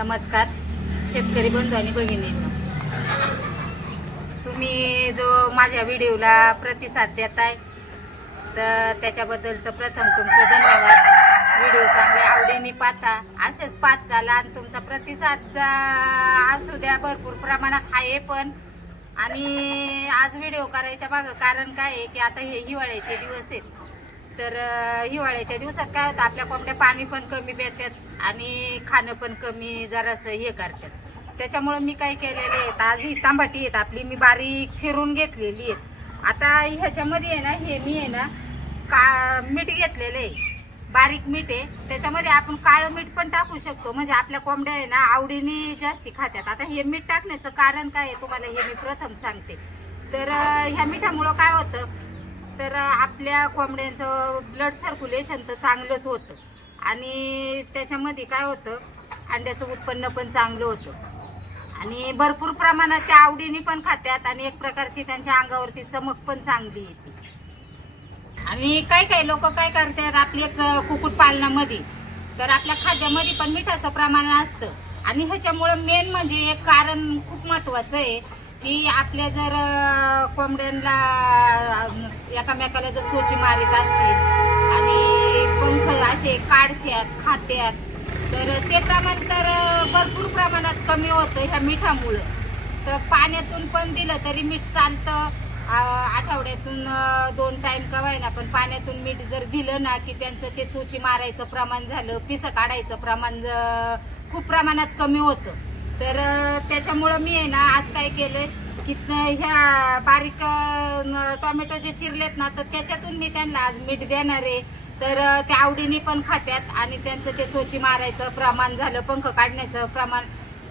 नमस्कार शेतकरी बंधू आणि भगिनींनो, तुम्ही जो माझ्या व्हिडिओला प्रतिसाद देताय तर त्याच्याबद्दल तर प्रथम तुमचं धन्यवाद. व्हिडिओ चांगले आवडीने पाहता, असेच पाच चाला आणि तुमचा प्रतिसाद असू द्या. भरपूर प्रमाणात आहे पण. आणि आज व्हिडिओ करायच्या मागं कारण काय आहे की आता हे हिवाळ्याचे दिवस आहेत. तर हिवाळ्याच्या दिवसात काय होतं, आपल्या कोंबड्या पाणी पण कमी पितात आणि खाणं पण कमी जरासं हे करतात. त्याच्यामुळं मी काय केलेले आहेत, आज ही तांबाटी आहेत आपली, मी बारीक चिरून घेतलेली आहेत. आता ह्याच्यामध्ये आहे ना, हे मी आहे ना मीठ घेतलेलं आहे, बारीक मीठ आहे. त्याच्यामध्ये आपण काळं मीठ पण टाकू शकतो, म्हणजे आपल्या कोंबड्या आहे ना आवडीने जास्ती खात्यात. आता हे मीठ टाकण्याचं कारण काय आहे तुम्हाला हे मी प्रथम सांगते. तर ह्या मिठामुळं काय होतं, तर आपल्या कोंबड्यांचं ब्लड सर्क्युलेशन तर चांगलंच होतं आणि त्याच्यामध्ये काय होतं, अंड्याचं उत्पन्न पण चांगलं होतं आणि भरपूर प्रमाणात त्या आवडीने पण खात्यात आणि एक प्रकारची त्यांच्या अंगावरती चमक पण चांगली येते. आणि काही लोक काय करतात आपल्याच कुक्कुटपालनामध्ये, तर आपल्या खाद्यामध्ये पण मिठाचं प्रमाण असतं. आणि ह्याच्यामुळं मेन म्हणजे एक कारण खूप महत्त्वाचं आहे की आपल्या जर कोंबड्यांना एकामेकाला जर चोची मारीत असतील आणि पंख असे काढत्यात खात्यात, तर ते प्रमाण तर भरपूर प्रमाणात कमी होतं ह्या मिठामुळं. तर पाण्यातून पण दिलं तरी मीठ चालतं, आठवड्यातून 2 टाइम का व्हायना पण पाण्यातून मीठ जर दिलं ना की त्यांचं ते चोची मारायचं प्रमाण झालं, पिसं काढायचं प्रमाण खूप प्रमाणात कमी होतं. तर त्याच्यामुळं मी आहे ना आज काय केलं की ह्या बारीक टोमॅटो जे चिरलेत ना, तर त्याच्यातून मी त्यांना आज मीठ देणार आहे. तर त्या आवडीने पण खात्यात आणि त्यांचं ते चोची मारायचं प्रमाण झालं, पंख काढण्याचं प्रमाण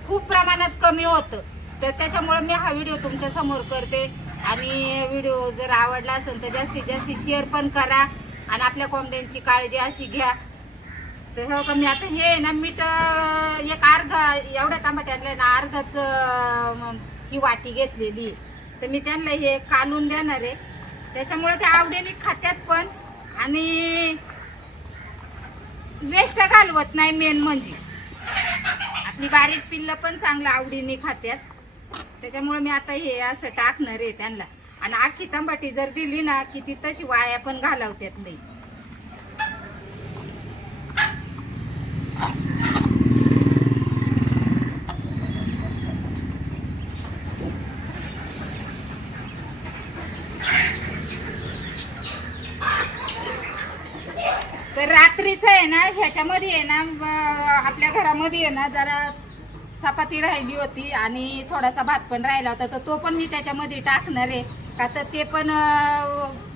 खूप प्रमाणात कमी होतं. तर त्याच्यामुळं मी हा व्हिडिओ तुमच्या समोर करते. आणि व्हिडिओ जर आवडला असेल तर जास्तीत जास्त शेअर पण करा आणि आपल्या कोंबड्यांची काळजी अशी घ्या. तर हो का, मी आता हे ना मीठ एक अर्धा एवढ्या टमाट्याला ना अर्धाच ही वाटी घेतलेली, तर मी त्यांना हे कालून देणार आहे. त्याच्यामुळे ते आवडीने खात्यात पण आणि वेस्ट घालवत नाही. मेन म्हणजे आपली बारीक पिल्लं पण चांगलं आवडीने खात्यात. त्याच्यामुळे मी आता हे असं टाकणार आहे त्यांना. आणि आखी तंबाटी जर दिली ना की ती तशी वाया पण घालवतात नाही. तर रात्रीचं आहे ना ह्याच्यामध्ये आहे ना आपल्या घरामध्ये आहे ना जरा चपाती राहिली होती आणि थोडासा भात पण राहिला होता, तर तो पण मी त्याच्यामध्ये टाकणार आहे. का तर ते पण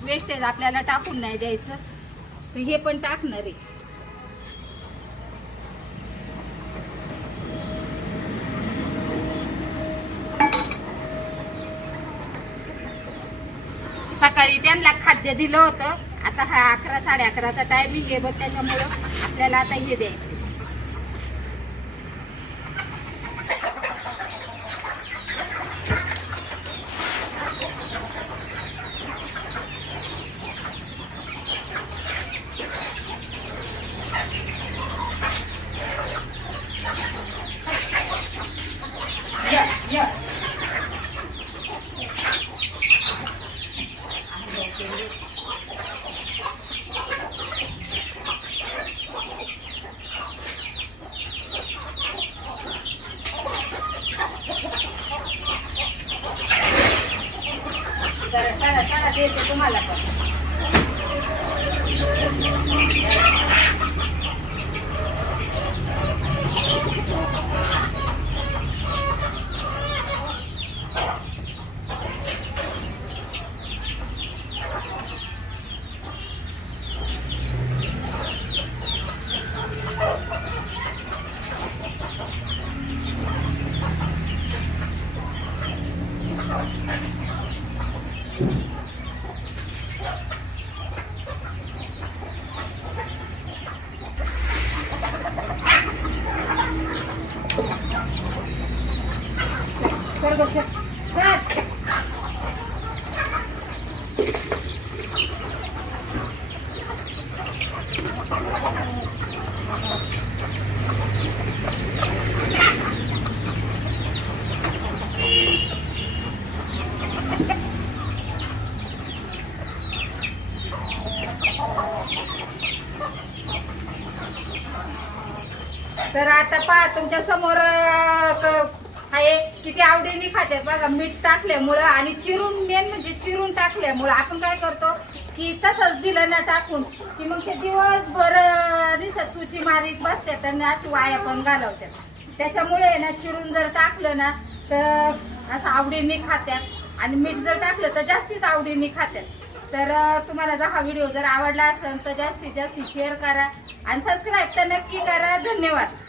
वेस्टेज आपल्याला टाकून नाही द्यायचं, तर हे पण टाकणार आहे. सकाळी त्यांना खाद्य दिलं होतं, आता हा 11 साडे11चा टायमिंग आहे बघ, त्याच्यामुळं आपल्याला आता हे द्यायचं. या सारा देते तुम्हाला पण. सर तर आता पहा तुमच्या समोर आहे किती आवडीने खात्यात बघा. मीठ टाकल्यामुळं आणि चिरून, मेन म्हणजे चिरून टाकल्यामुळं आपण काय करतो की तसंच दिलं ना टाकून की मग ते दिवसभर दिसत सुची मारीत बसतात आणि अशी वाया पण घालवतात. त्याच्यामुळे ना चिरून जर टाकलं ना तर असं आवडीने खात्यात आणि मीठ जर टाकलं तर जास्तीच आवडीने खात्यात. तर तुम्हाला जर हा व्हिडिओ जर आवडला असेल तर जास्तीत जास्त शेअर करा आणि सबस्क्राईब तर नक्की करा. धन्यवाद.